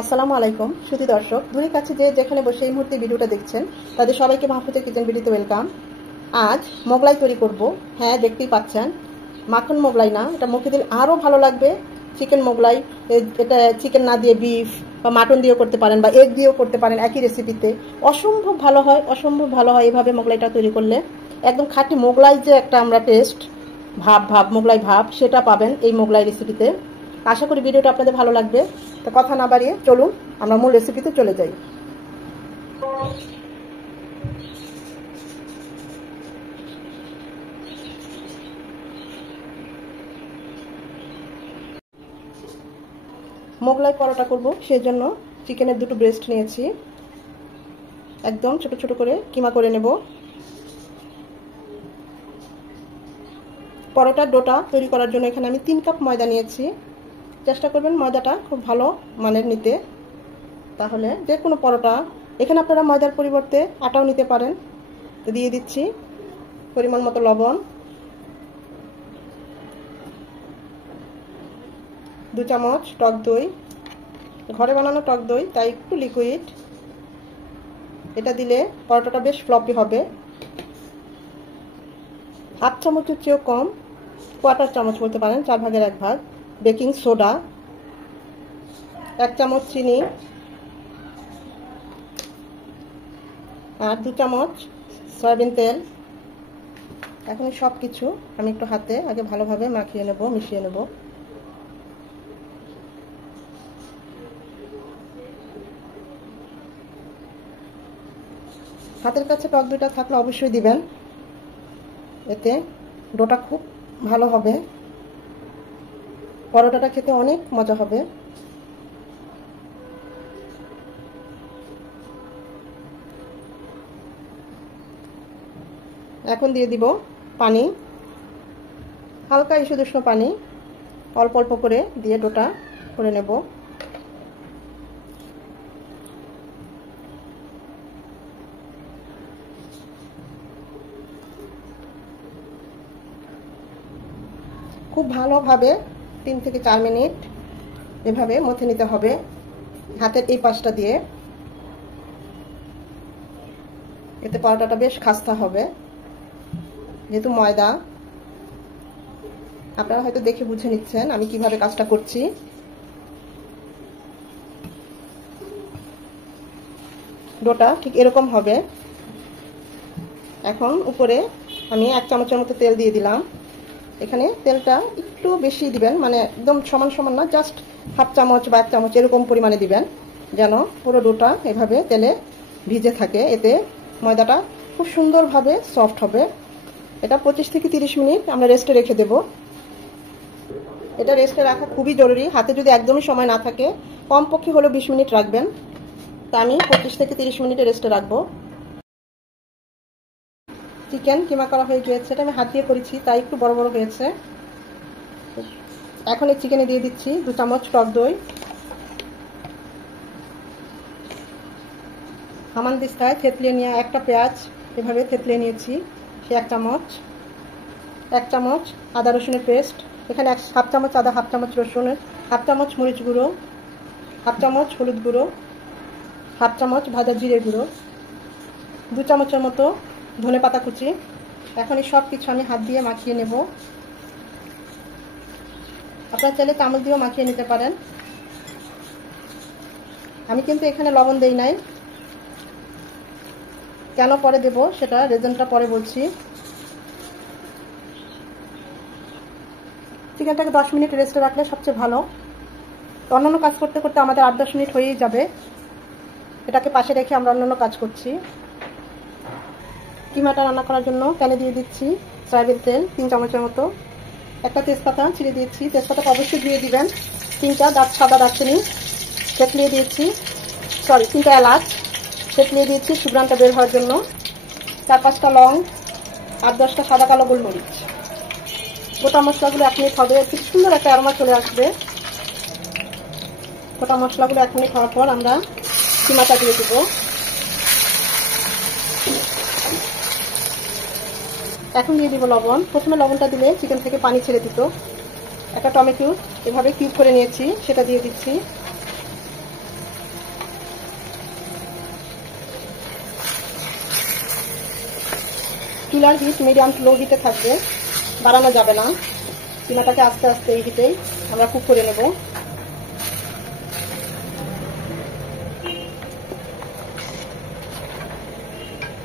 আসসালামু আলাইকুম সুধী দর্শক, দূরের কাছে যে যেখানে বসে এই মুহূর্তে ভিডিওটা দেখছেন তাদের সবাইকে মাহফুজের কিচেন ভিডিওতে ওয়েলকাম। আজ মোগলাই তৈরি করব। হ্যাঁ, দেখতেই পাচ্ছেন, মাখন মোগলাই না, এটা মুখে দিলে আরও ভালো লাগবে। চিকেন মোগলাই, এটা চিকেন না দিয়ে বিফ বা মাটন দিয়েও করতে পারেন বা এগ দিয়েও করতে পারেন, একই রেসিপিতে অসম্ভব ভালো হয়, অসম্ভব ভালো হয় এভাবে মোগলাইটা তৈরি করলে। একদম খাঁটি মোগলাই যে একটা আমরা টেস্ট ভাব মোগলাই ভাব সেটা পাবেন এই মোগলাই রেসিপিতে। আশা করি ভিডিওটা আপনাদের ভালো লাগবে। তো কথা না বাড়িয়ে চলুন আমরা মূল রেসিপিতে চলে যাই। মোগলাই পরোটা করব, সেজন্য চিকেনের দুটো ব্রেস্ট নিয়েছি, একদম ছোট ছোট করে কিমা করে নেব। পরোটার ডোটা তৈরি করার জন্য এখানে আমি 3 কাপ ময়দা নিয়েছি। চেষ্টা করবেন ময়দাটা খুব ভালো মানের নিতে, তাহলে যে কোনো পরোটা। এখানে আপনারা ময়দার পরিবর্তে আটাও নিতে পারেন। তো দিয়ে দিচ্ছি পরিমাণ মতো লবণ, 2 চামচ টক দই, ঘরে বানানো টক দই, তাই একটু লিকুইড। এটা দিলে পরোটাটা বেশ ফ্লপি হবে। 1/2 চামচের চেয়েও কম, 1/4 চামচ বলতে পারেন, 4 ভাগের 1 ভাগ বেকিং সোডা, 1 চামচ চিনি, আর 2 চামচ সয়াবিন তেল। এখন সব কিছু আমি একটু হাতে আগে ভালোভাবে মাখিয়ে নেব, মিশিয়ে নেব। হাতের কাছে টক দইটা থাকলে অবশ্যই দিবেন, এতে ডোটা খুব ভালো হবে, পরোটাটা খেতে অনেক মজা হবে। এখন দিয়ে দিব পানি, হালকা ঈষদ উষ্ণ পানি, অল্প অল্প করে দিয়ে ডোটা করে নেব। খুব ভালোভাবে 3 থেকে 4 মিনিট এভাবে মথে নিতে হবে হাতের এই পাশটা দিয়ে, এতে পরোটাটা বেশ খাস্তা হবে। যেহেতু ময়দা, আপনারা হয়তো দেখে বুঝে নিচ্ছেন আমি কিভাবে কাজটা করছি। ডোটা ঠিক এরকম হবে। এখন উপরে আমি 1 চামচের মতো তেল দিয়ে দিলাম। এখানে তেলটা একটু বেশি দিবেন, মানে একদম সমান সমান না, জাস্ট 1/2 চামচ বা 1 চামচ এরকম পরিমাণে দিবেন, যেন পুরো ডোটা এভাবে তেলে ভিজে থাকে। এতে ময়দাটা খুব সুন্দরভাবে সফট হবে। এটা 25 থেকে 30 মিনিট আমরা রেস্টে রেখে দেব। এটা রেস্টে রাখা খুবই জরুরি। হাতে যদি একদমই সময় না থাকে কমপক্ষে হলো 20 মিনিট রাখবেন। তা আমি 25 থেকে 30 মিনিটে রেস্টে রাখবো। চিকেন কিমা করা হয়ে গিয়েছে, এটা আমি হাত দিয়ে করেছি তাই একটু বড় বড় হয়েছে। এখন এই চিকেনে দিয়ে দিচ্ছি 2 চামচ টক দই, হামানদিস্তায় থেতলিয়ে নিয়ে একটা পেঁয়াজ এভাবে থেতলিয়ে নিয়েছি সে 1 চামচ, 1 চামচ আদা রসুনের পেস্ট, এখানে 1/2 চামচ আদা, 1/2 চামচ রসুনের, 1/2 চামচ মরিচ গুঁড়ো, 1/2 চামচ হলুদ গুঁড়ো, 1/2 চামচ ভাজা জিরে গুঁড়ো, 2 চামচের মতো ধনে পাতা কুচি। এখন এই সব কিছু আমি হাত দিয়ে মাখিয়ে নেব। আপনারা চাইলে চামচ দিয়েও মাখিয়ে নিতে পারেন। আমি কিন্তু এখানে লবণ দেই নাই, কেন পরে দেব সেটা রিজনটা পরে বলছি। চিকেনটাকে 10 মিনিট রেস্টে রাখলে সবচেয়ে ভালো। অন্যান্য কাজ করতে করতে আমাদের 8-10 মিনিট হয়েই যাবে। এটাকে পাশে রেখে আমরা অন্যান্য কাজ করছি। কিমাটা রান্না করার জন্য প্যানে দিয়ে দিচ্ছি সয়াবিন তেল 3 চামচের মতো, একটা তেজপাতা ছিঁড়ে দিয়েছি, তেজপাতাটা অবশ্যই দিয়ে দিবেন। 3টা সাদা দারচিনি থেতলিয়ে দিয়েছি, 3টা এলাচ থেতলিয়ে দিয়েছি সুগন্ধটা বের হওয়ার জন্য, 4-5টা লং, 8-10টা সাদা কালো গোলমরিচ। গোটা মশলাগুলো 1 মিনিট হবে, খুব সুন্দর একটা অ্যারোমা চলে আসবে। গোটা মশলাগুলো 1 মিনিট হওয়ার পর আমরা কিমাটা দিয়ে দেবো। এখন দিয়ে দিব লবণ। প্রথমে লবণটা দিলে চিকেন থেকে পানি ছেড়ে দিত। একটা টমেটো এভাবে কিউব করে নিয়েছি, সেটা দিয়ে দিচ্ছি। চুলার হিট মিডিয়াম টু লো হিটে থাকবে, বাড়ানো যাবে না। কিমাটাকে আস্তে আস্তে এই হিটেই আমরা কুক করে নেব।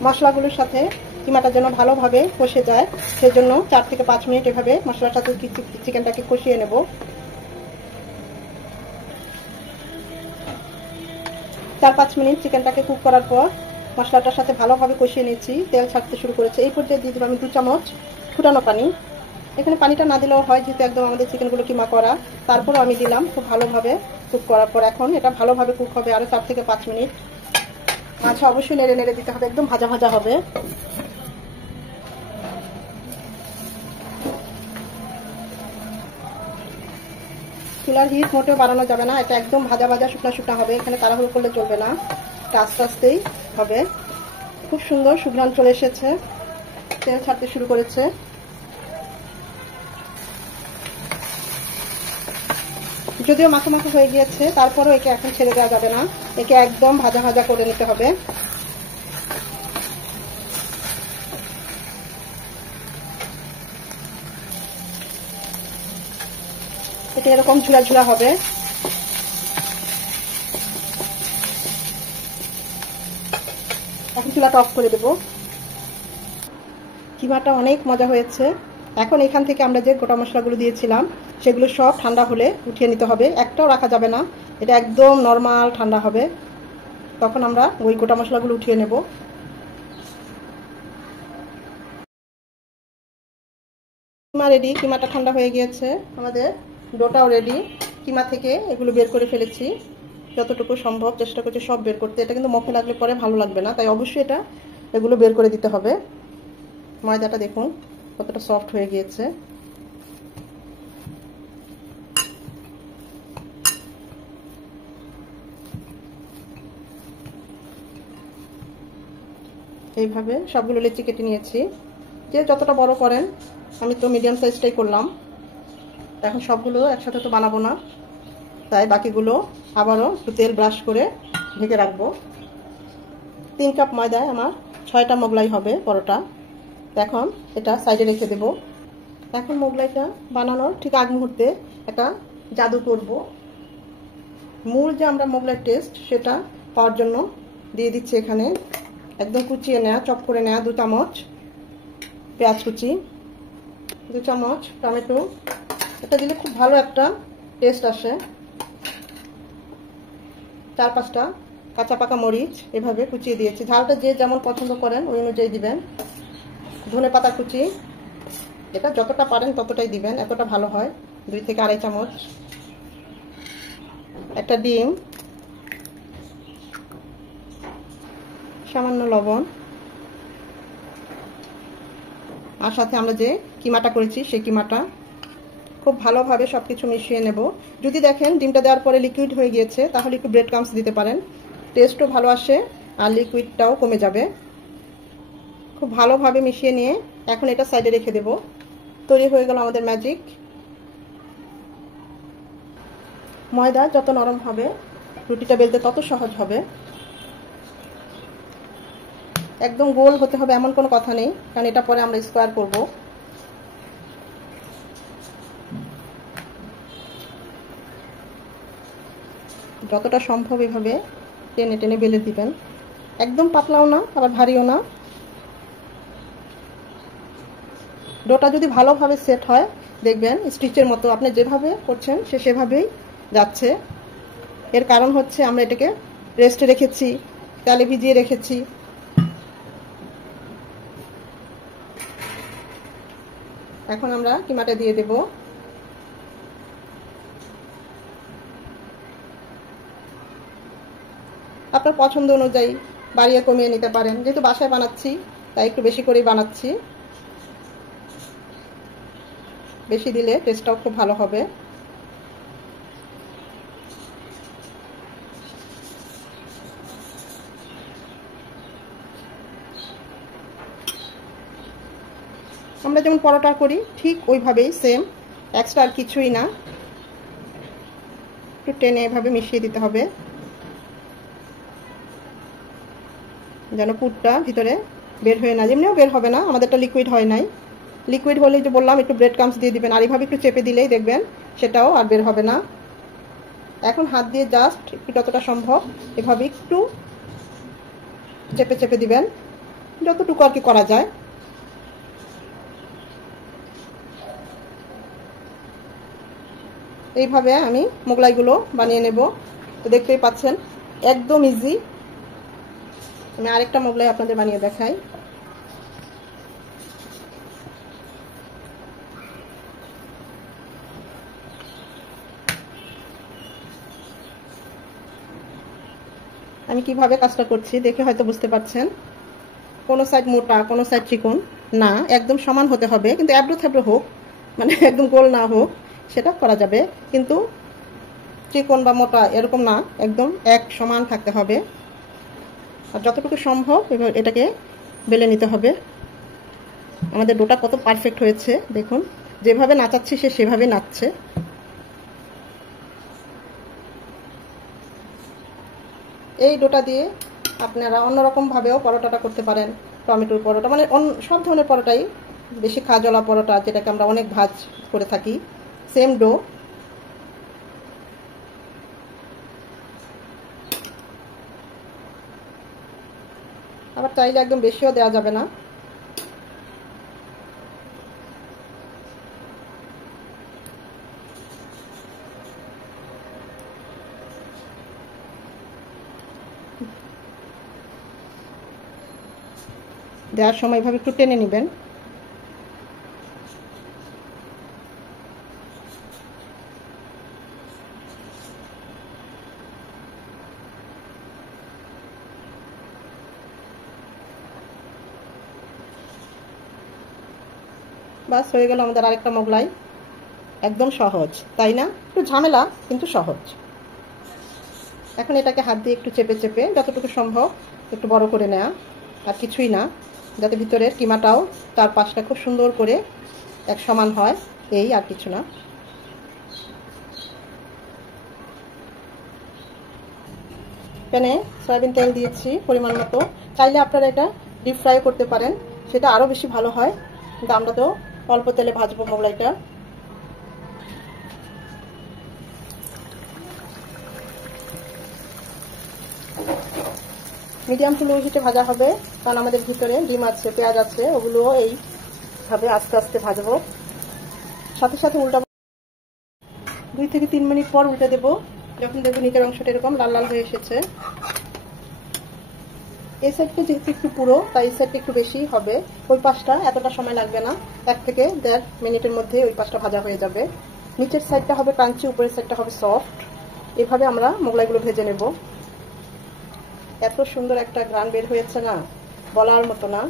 মশলাগুলোর সাথে কিমাটা যেন ভালোভাবে কষে যায়, সেজন্য 4 থেকে 5 মিনিট এভাবে মশলার সাথে চিকেনটাকে কষিয়ে নেব। 4-5 মিনিট চিকেনটাকে কুক করার পর মশলাটার সাথে ভালোভাবে কষিয়ে নিচ্ছি, তেল ছাড়তে শুরু করেছে। এই পর্যায়ে দিয়ে দেবো আমি 2 চামচ ফুটানো পানি। এখানে পানিটা না দিলেও হয়, যেহেতু একদম আমাদের চিকেনগুলো কিমা করা। তারপরও আমি দিলাম খুব ভালোভাবে কুক করার পর। এখন এটা ভালোভাবে কুক হবে আরও 4 থেকে 5 মিনিট। মাছটা অবশ্যই নেড়ে নেড়ে দিতে হবে, একদম ভাজা ভাজা হবে। চুলার হিট মোটেও বাড়ানো যাবে না, এটা একদম ভাজা ভাজা শুকনা শুকনা হবে। এখানে তাড়াহুড়ো করলে চলবে না, এটা আস্তে আস্তেই হবে। খুব সুন্দর সুঘ্রাণ চলে এসেছে, তেল ছাড়তে শুরু করেছে। যদিও মাখো মাখো হয়ে গিয়েছে, তারপরও একে এখন ছেড়ে দেওয়া যাবে না, একে একদম ভাজা ভাজা করে নিতে হবে। এটা এরকম ঝুলা ঝুলা হবে। এখন চুলাটা অফ করে দেব। কিমাটা অনেক মজা হয়েছে। এখন এখান থেকে আমরা যে গোটা মশলাগুলো দিয়েছিলাম সেগুলো সব ঠান্ডা হলে উঠিয়ে নিতে হবে, একটাও রাখা যাবে না। এটা একদম নরমাল ঠান্ডা হবে, তখন আমরা ওই গোটা মশলাগুলো উঠিয়ে নেব। কিমা রেডি, কিমাটা ঠান্ডা হয়ে গিয়েছে, আমাদের ডোটাও রেডি। কিমা থেকে এগুলো বের করে ফেলেছি, যতটুকু সম্ভব চেষ্টা করছি সব বের করতে। এটা কিন্তু মুখে লাগলে পরে ভালো লাগবে না, তাই অবশ্যই এগুলো বের করে দিতে হবে। ময়দাটা দেখুন কতটা সফট হয়ে গিয়েছে। এইভাবে সবগুলো লেচি কেটে নিয়েছি, যে যতটা বড় করেন, আমি তো মিডিয়াম সাইজটাই করলাম। এখন সবগুলো একসাথে তো বানাবো না, তাই বাকিগুলো আবারও একটু তেল ব্রাশ করে ঢেকে রাখবো। 3 কাপ ময়দায় আমার 6টা মোগলাই হবে পরোটা। এখন এটা সাইডে রেখে দেব। এখন মোগলাইটা বানানোর ঠিক আগ মুহূর্তে একটা জাদু করব। মূল যে আমরা মোগলাই টেস্ট সেটা পাওয়ার জন্য দিয়ে দিচ্ছি এখানে একদম কুচিয়ে নেওয়া, চপ করে নেওয়া 2 চামচ পেঁয়াজ কুচি, 2 চামচ টমেটো। এটা দিলে খুব ভালো একটা টেস্ট আসে। 4-5টা কাঁচা পাকা মরিচ এভাবে কুচিয়ে দিয়েছি, ঝালটা যে যেমন পছন্দ করেন ওই অনুযায়ী দিবেন। ধনেপাতা কুচি, এটা যতটা পারেন ততটাই দিবেন, এতটা ভালো হয়। 2 থেকে 2.5 চামচ। একটা ডিম, সামান্য লবণ, আর সাথে আমরা যে কিমাটা করেছি সেই কিমাটা। খুব ভালোভাবে সবকিছু মিশিয়ে নেব। যদি দেখেন ডিমটা দেওয়ার পরে লিকুইড হয়ে গিয়েছে, তাহলে একটু ব্রেড ক্রাম্বস দিতে পারেন, টেস্টও ভালো আসে আর লিকুইডটাও কমে যাবে। খুব ভালোভাবে মিশিয়ে নিয়ে এখন এটা সাইডে রেখে দেব। তৈরি হয়ে গেল আমাদের ম্যাজিক। ময়দা যত নরম হবে রুটিটা বেলতে তত সহজ হবে। একদম গোল হতে হবে এমন কোনো কথা নেই, কারণ এটা পরে আমরা স্কোয়ার করব। যতটা সম্ভব এভাবে টেনে টেনে বেলে দিবেন, একদম পাতলাও না আবার ভারীও না। ডোটা যদি ভালোভাবে সেট হয় দেখবেন স্টিচের মতো আপনি যেভাবে করছেন সে সেভাবেই যাচ্ছে। এর কারণ হচ্ছে আমরা এটাকে রেস্টে রেখেছি, তেলে ভিজিয়ে রেখেছি। এখন আমরা কিমাটা দিয়ে দেব। আপনার পছন্দ অনুযায়ী বাড়িয়ে কমিয়ে নিতে পারেন, যেহেতু বাসায় বানাচ্ছি তাই একটু বেশি করেই বানাচ্ছি। বেশি দিলে টেস্টটাও খুব ভালো হবে। আমরা যেমন পরোটা করি ঠিক ওইভাবেই সেম, এক্সট্রা আর কিছুই না। একটু টেনে এভাবে মিশিয়ে দিতে হবে যেন পুরটা ভিতরে বের হয়ে না, এমনিও বের হবে না, আমাদেরটা লিকুইড হয় নাই। লিকুইড হলে যে বললাম একটু ব্রেড ক্রাম্বস দিয়ে দিবেন, আর এইভাবে একটু চেপে দিলেই দেখবেন সেটাও আর বের হবে না। এখন হাত দিয়ে জাস্ট একটু যতটা সম্ভব এভাবে একটু চেপে চেপে দিবেন, যতটুকু আর কি করা যায়। এইভাবে আমি মোগলাইগুলো বানিয়ে নেব। তো দেখতেই পাচ্ছেন একদম ইজি। আমি আরেকটা মোগলাই আপনাদের বানিয়ে দেখাই। আমি কিভাবে কাজটা করছি দেখে হয়তো বুঝতে পারছেন। কোনো সাইড মোটা, কোনো সাইড চিকন না, একদম সমান হতে হবে, কিন্তু এবড়ো থেবড়ো হোক, মানে একদম গোল না হোক, সেটা করা যাবে, কিন্তু চিকন বা মোটা এরকম না, একদম এক সমান থাকতে হবে। আর যতটুকু সম্ভব এটাকে বেলে নিতে হবে। আমাদের ডোটা কত পারফেক্ট হয়েছে দেখুন, যেভাবে নাচাচ্ছি সে সেভাবে নাচছে। এই ডোটা দিয়ে আপনারা অন্যরকম ভাবেও পরোটাটা করতে পারেন, টমেটোর পরোটা, মানে সব ধরনের পরোটাই, বেশি খাজলা পরোটা যেটাকে আমরা অনেক ভাজ করে থাকি, সেম ডো। আবার চাইলে একদম বেশিও দেওয়া যাবে না। দেওয়ার সময় এভাবে একটু টেনে নেবেন। বাস হয়ে গেল আমাদের আরেকটা মোগলাই। একদম সহজ তাই না? একটু ঝামেলা কিন্তু সহজ। এখন এটাকে হাত দিয়ে একটু চেপে চেপে যতটুকু সম্ভব একটু বড় করে নেওয়া, আর কিছুই না, যাতে ভিতরের কিমাটাও তার পাশটা খুব সুন্দর করে এক সমান হয়, এই আর কিছু না। প্যানে সয়াবিন তেল দিয়েছি পরিমাণ মতো। চাইলে আপনারা এটা ডিপ ফ্রাই করতে পারেন, সেটা আরও বেশি ভালো হয়, কিন্তু আমরা তো অল্প তেলে ভাজবো মোগলাইটা। মিডিয়াম টু লো হিটে ভাজা হবে, কারণ আমাদের ভিতরে ডিম আছে, পেঁয়াজ আছে, ওগুলোও এইভাবে আস্তে আস্তে ভাজবো। সাথে সাথে উল্টা 2 থেকে 3 মিনিট পর উল্টে দেবো, যখন দেখবো নিচের অংশটা এরকম লাল লাল হয়ে এসেছে। এই সাইডটা যেহেতু একটু পুরো, তাই এই সাইডটা একটু বেশি হবে। ওই পাশটা এতটা সময় লাগবে না, 1 থেকে 1.5 মিনিটের মধ্যে ওই পাশটা ভাজা হয়ে যাবে। নিচের সাইডটা হবে ক্রাঞ্চি, উপরের সাইডটা হবে সফট। এভাবে আমরা মোগলাইগুলো ভেজে নেব। এত সুন্দর একটা গ্রান বের হয়েছে না, বলার মতো না,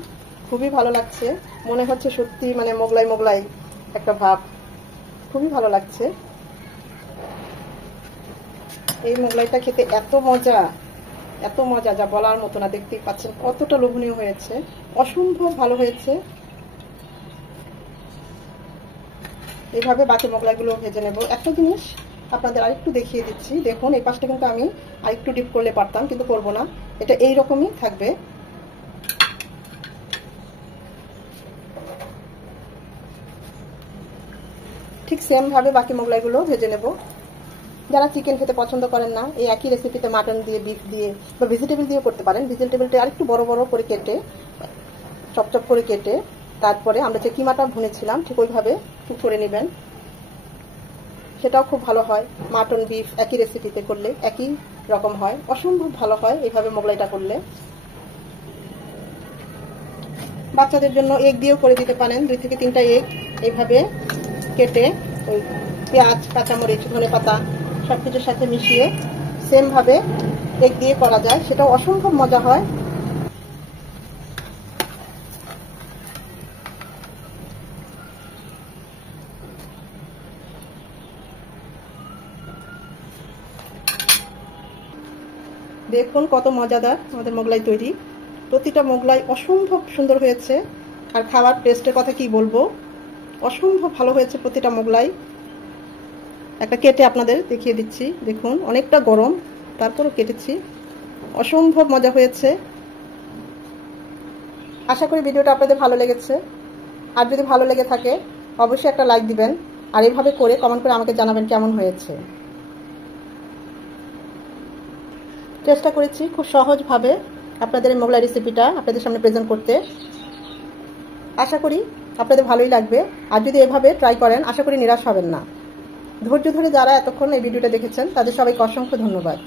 খুবই ভালো লাগছে। মনে হচ্ছে সত্যি মানে মোগলাই মোগলাই একটা ভাব, খুবই ভালো লাগছে। এই মোগলাইটা খেতে এত মজা, এত মজা যা বলার মতো না। দেখতেই পাচ্ছেন কতটা লোভনীয় হয়েছে, অসম্ভব ভালো হয়েছে। এইভাবে বাকি মোগলাইগুলো ভেজে নেব। একটা জিনিস আপনাদের আরেকটু দেখিয়ে দিচ্ছি, দেখুন এই পাশটা কিন্তু আমি আরেকটু ডিপ করলে পারতাম, কিন্তু করবো না, এটা এইরকমই থাকবে। ঠিক সেম ভাবে বাকি মোগলাইগুলো ভেজে নেব। যারা চিকেন খেতে পছন্দ করেন না, এই একই রেসিপিতে মাটন দিয়ে, বিফ দিয়ে বা ভেজিটেবল দিয়েও করতে পারেন। ভেজিটেবলটা আরেকটু বড় বড় করে কেটে, চপচপ করে কেটে, তারপরে আমরা যে কিমাটা ভুনেছিলাম ঠিক ওইভাবে কুক করে নেবেন, সেটাও খুব ভালো হয়। মাটন বিফ একই রেসিপিতে করলে একই রকম হয়, অসম্ভব ভালো হয় এইভাবে মোগলাইটা করলে। বাচ্চাদের জন্য এগ দিয়েও করে দিতে পারেন, 2 থেকে 3টা এগ এইভাবে কেটে ওই পেঁয়াজ, কাঁচামরিচ, ধনেপাতা সবকিছুর সাথে মিশিয়ে সেম ভাবে এগ দিয়ে করা যায়, সেটাও অসম্ভব মজা হয়। দেখুন কত মজাদার আমাদের মোগলাই তৈরি। প্রতিটা মোগলাই অসম্ভব সুন্দর হয়েছে, আর খাওয়ার টেস্টের কথা কি বলবো, অসম্ভব ভালো হয়েছে প্রতিটা মোগলাই। একটা কেটে আপনাদের দেখিয়ে দিচ্ছি, দেখুন অনেকটা গরম, তারপরও কেটেছি, অসম্ভব মজা হয়েছে। আশা করি ভিডিওটা আপনাদের ভালো লেগেছে। আর যদি ভালো লেগে থাকে অবশ্যই একটা লাইক দিবেন, আর এইভাবে করে কমেন্ট করে আমাকে জানাবেন কেমন হয়েছে। চেষ্টা করেছি খুব সহজভাবে আপনাদের এই মোগলাই রেসিপিটা আপনাদের সামনে প্রেজেন্ট করতে। আশা করি আপনাদের ভালোই লাগবে। আর যদি এভাবে ট্রাই করেন আশা করি নিরাশ হবেন না। ধৈর্য ধরে যারা এতক্ষণ এই ভিডিওটা দেখেছেন তাদের সবাইকে অসংখ্য ধন্যবাদ।